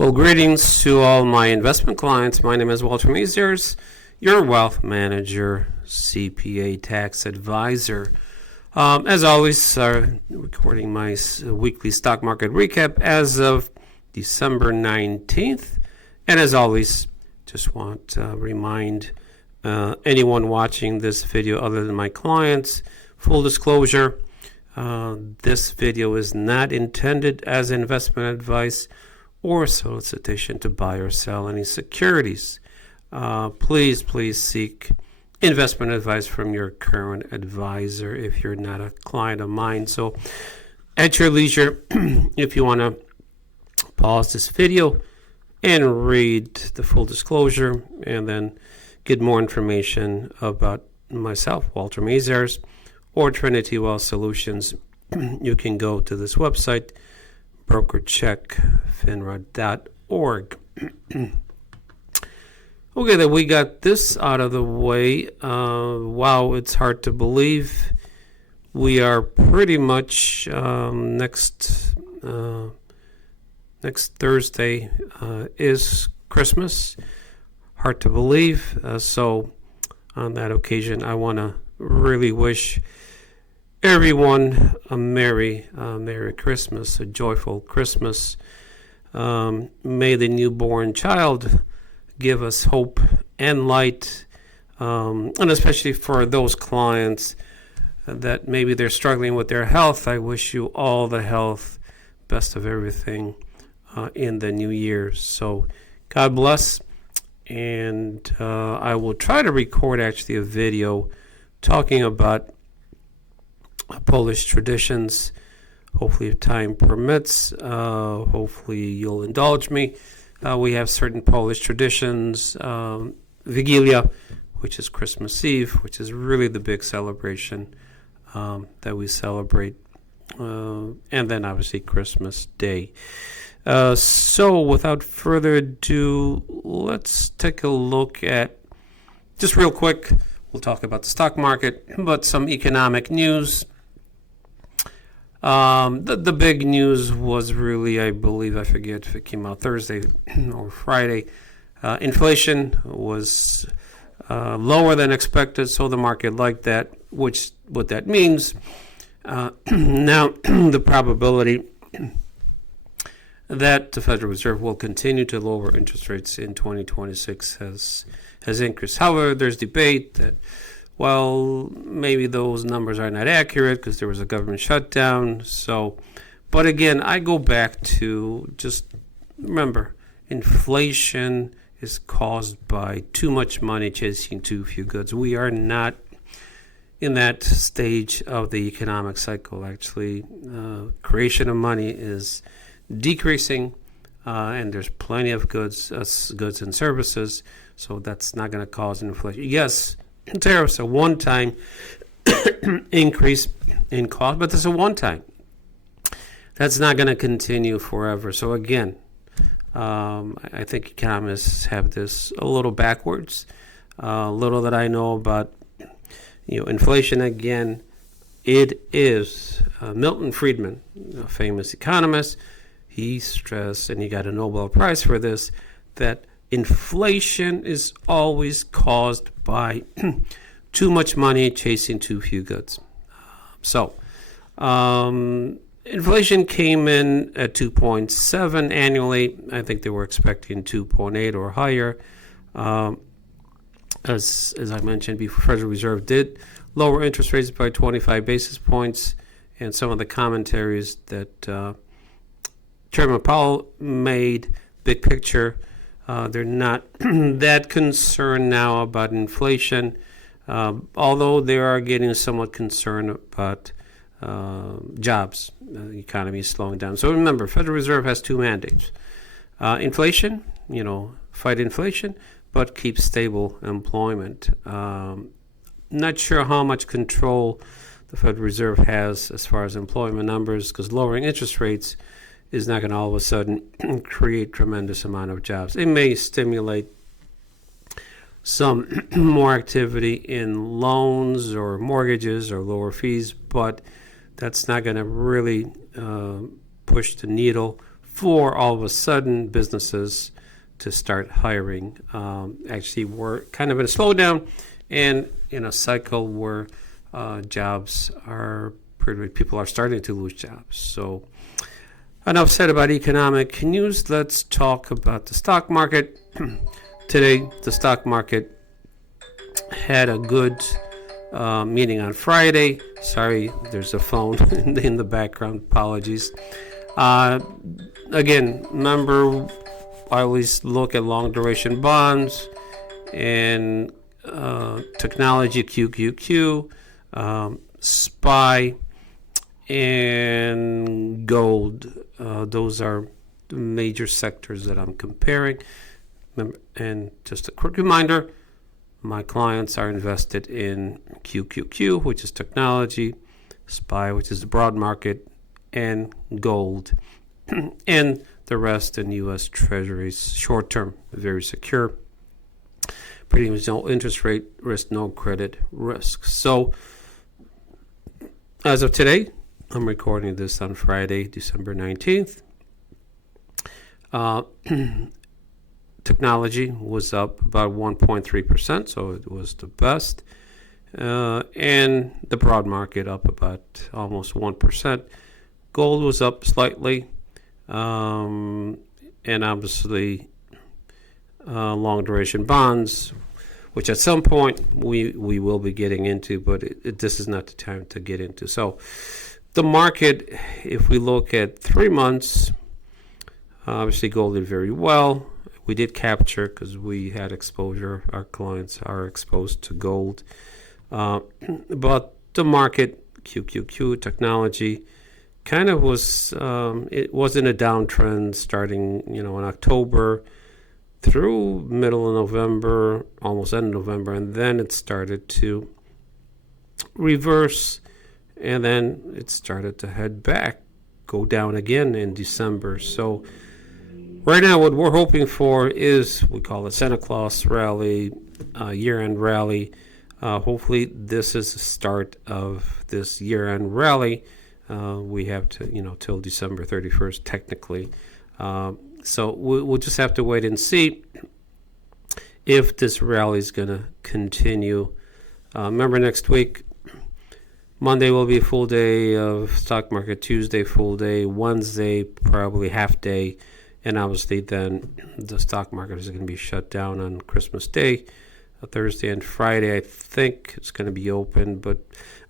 Well, greetings to all my investment clients. My name is Walter Mazers, your wealth manager, CPA tax advisor. As always, recording my weekly stock market recap as of December 19th. And as always, just want to remind anyone watching this video other than my clients, full disclosure, this video is not intended as investment advice or solicitation to buy or sell any securities. Please seek investment advice from your current advisor if you're not a client of mine. So at your leisure, if you want to pause this video and read the full disclosure and then get more information about myself, Walter Mazers, or Trinity Wealth Solutions, you can go to this website, brokercheckfinra.org. Okay, then we got this out of the way. Wow, it's hard to believe. We are pretty much next Thursday is Christmas. Hard to believe. So on that occasion, I want to really wish everyone a Merry Christmas, a joyful Christmas. May the newborn child give us hope and light, and especially for those clients that maybe they're struggling with their health. I wish you all the health, best of everything in the new year. So God bless, and I will try to record actually a video talking about Polish traditions. Hopefully, if time permits, hopefully you'll indulge me. We have certain Polish traditions, Wigilia, which is Christmas Eve, which is really the big celebration that we celebrate, and then obviously Christmas Day. So without further ado, let's take a look at, just real quick, we'll talk about the stock market, but some economic news. The big news was really, I believe, I forget if it came out Thursday or Friday. Inflation was lower than expected, so the market liked that, which what that means. Now, the probability that the Federal Reserve will continue to lower interest rates in 2026 has increased. However, there's debate that, well, maybe those numbers are not accurate because there was a government shutdown. So, but again, I go back to just remember, inflation is caused by too much money chasing too few goods. We are not in that stage of the economic cycle. Actually, creation of money is decreasing, and there's plenty of goods and services. So that's not going to cause inflation. Yes, tariffs a one-time increase in cost, but this is a one-time. That's not going to continue forever. So again, I think economists have this a little backwards. Little that I know about, inflation. Again, it is Milton Friedman, a famous economist. He stressed, and he got a Nobel Prize for this, that inflation is always caused by too much money chasing too few goods. So, inflation came in at 2.7 annually. I think they were expecting 2.8 or higher. As I mentioned before, Federal Reserve did lower interest rates by 25 basis points, and some of the commentaries that Chairman Powell made, big picture, they're not that concerned now about inflation, although they are getting somewhat concerned about jobs. The economy is slowing down. So remember, Federal Reserve has two mandates. Inflation, fight inflation, but keep stable employment. Not sure how much control the Federal Reserve has as far as employment numbers, because lowering interest rates is not going to all of a sudden create tremendous amount of jobs. It may stimulate some more activity in loans or mortgages or lower fees, but that's not going to really push the needle for all of a sudden businesses to start hiring. Actually, we're kind of in a slowdown and in a cycle where jobs are people are starting to lose jobs. So enough said about economic news. Let's talk about the stock market. Today, the stock market had a good meeting on Friday. Sorry, there's a phone in the background. Apologies. Again, remember, I always look at long duration bonds and technology, QQQ, SPY, and gold. Those are the major sectors that I'm comparing. And just a quick reminder, my clients are invested in QQQ, which is technology, SPY, which is the broad market, and gold, and the rest in U.S. Treasuries, short-term, very secure. Pretty much no interest rate risk, no credit risk. So as of today, I'm recording this on Friday, December 19th. Technology was up about 1.3%, so it was the best. And the broad market up about almost 1%. Gold was up slightly. And obviously long duration bonds, which at some point we will be getting into, but this is not the time to get into. So the market, if we look at 3 months, obviously gold did very well. We did capture because we had exposure. Our clients are exposed to gold. But the market, QQQ, technology, kind of was, it was in a downtrend starting, in October through middle of November, almost end of November, and then it started to reverse, and then it started to head back, go down again in December. So right now what we're hoping for is, we call it Santa Claus rally, year-end rally. Hopefully this is the start of this year-end rally. We have to, till December 31st, technically. So we'll just have to wait and see if this rally is going to continue. Remember, next week, Monday will be a full day of stock market, Tuesday full day, Wednesday probably half day, and obviously then the stock market is going to be shut down on Christmas Day. Thursday and Friday, I think it's going to be open, but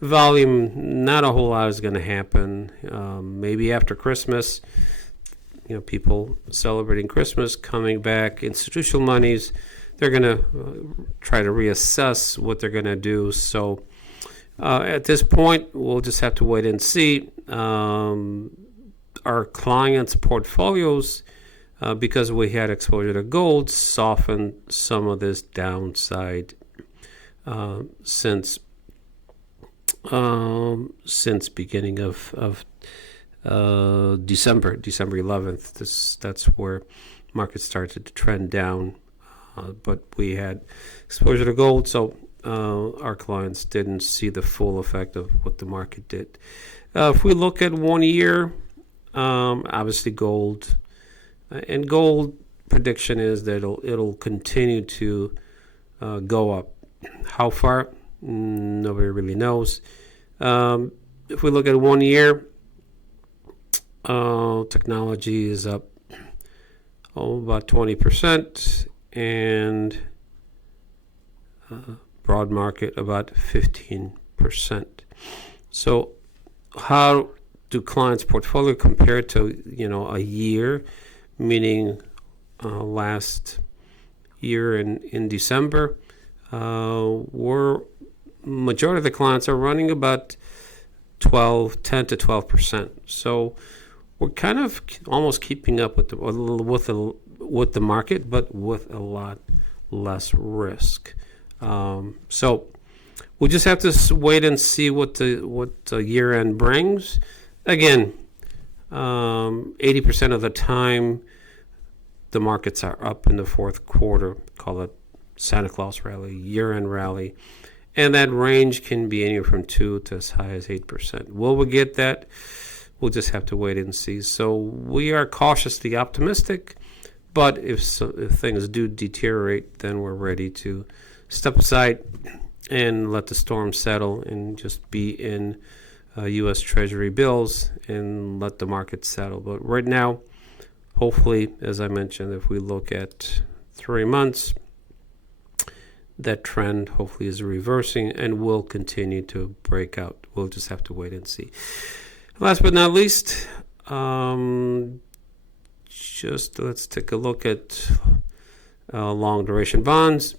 volume, not a whole lot is going to happen. Maybe after Christmas, people celebrating Christmas, coming back, institutional monies, they're going to try to reassess what they're going to do. So at this point, we'll just have to wait and see. Our clients' portfolios, because we had exposure to gold, softened some of this downside since beginning of December 11th. That's where markets started to trend down, but we had exposure to gold, so our clients didn't see the full effect of what the market did. If we look at 1 year, obviously gold. And gold prediction is that it'll continue to go up. How far? Nobody really knows. If we look at 1 year, technology is up about 20%, and broad market about 15%. So how do clients' portfolio compare to a year? Meaning last year in December, majority of the clients are running about 10 to 12%. So we're kind of almost keeping up with the market, but with a lot less risk. So we'll just have to wait and see what the year end brings. Again, 80% of the time, the markets are up in the fourth quarter. Call it Santa Claus rally, year-end rally, and that range can be anywhere from 2 to as high as 8%. Will we get that? we'll just have to wait and see. So we are cautiously optimistic, but if things do deteriorate, then we're ready to step aside and let the storm settle and just be in U.S. Treasury bills and let the market settle. But right now, hopefully, as I mentioned, if we look at 3 months, that trend hopefully is reversing and will continue to break out. We'll just have to wait and see. Last but not least, just let's take a look at long duration bonds.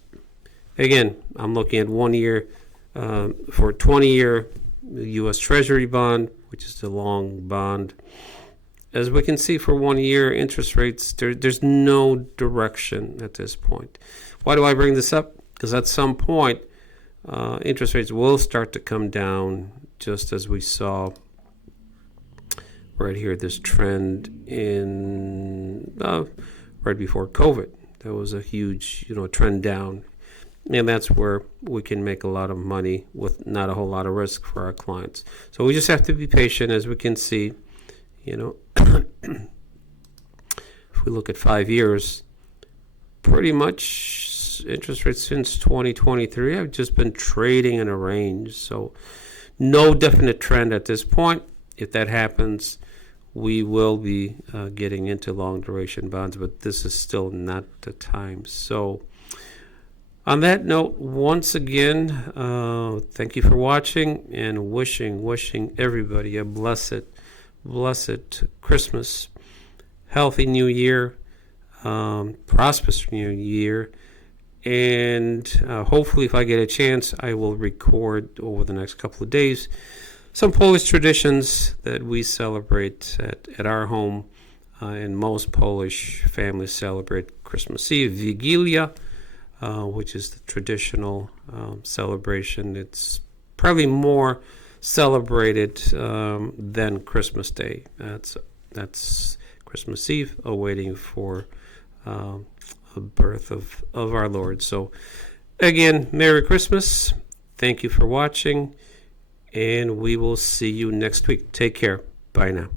Again, I'm looking at 1 year for a 20-year U.S. Treasury bond, which is the long bond. As we can see, for 1 year interest rates, there's no direction at this point. Why do I bring this up? Because at some point, interest rates will start to come down, just as we saw right here, this trend in right before COVID. There was a huge, trend down. And that's where we can make a lot of money with not a whole lot of risk for our clients. So we just have to be patient. As we can see, if we look at 5 years, pretty much interest rates since 2023 have just been trading in a range. So no definite trend at this point. If that happens, we will be getting into long duration bonds, but this is still not the time. So on that note, once again, thank you for watching, and wishing everybody a blessed Christmas, healthy New Year, prosperous New Year, and hopefully, if I get a chance, I will record over the next couple of days some Polish traditions that we celebrate at our home, and most Polish families celebrate Christmas Eve, Vigilia, which is the traditional celebration. It's probably more celebrated than Christmas Day. That's Christmas Eve, awaiting for the birth of our Lord. So again, Merry Christmas. Thank you for watching, and we will see you next week. Take care. Bye now.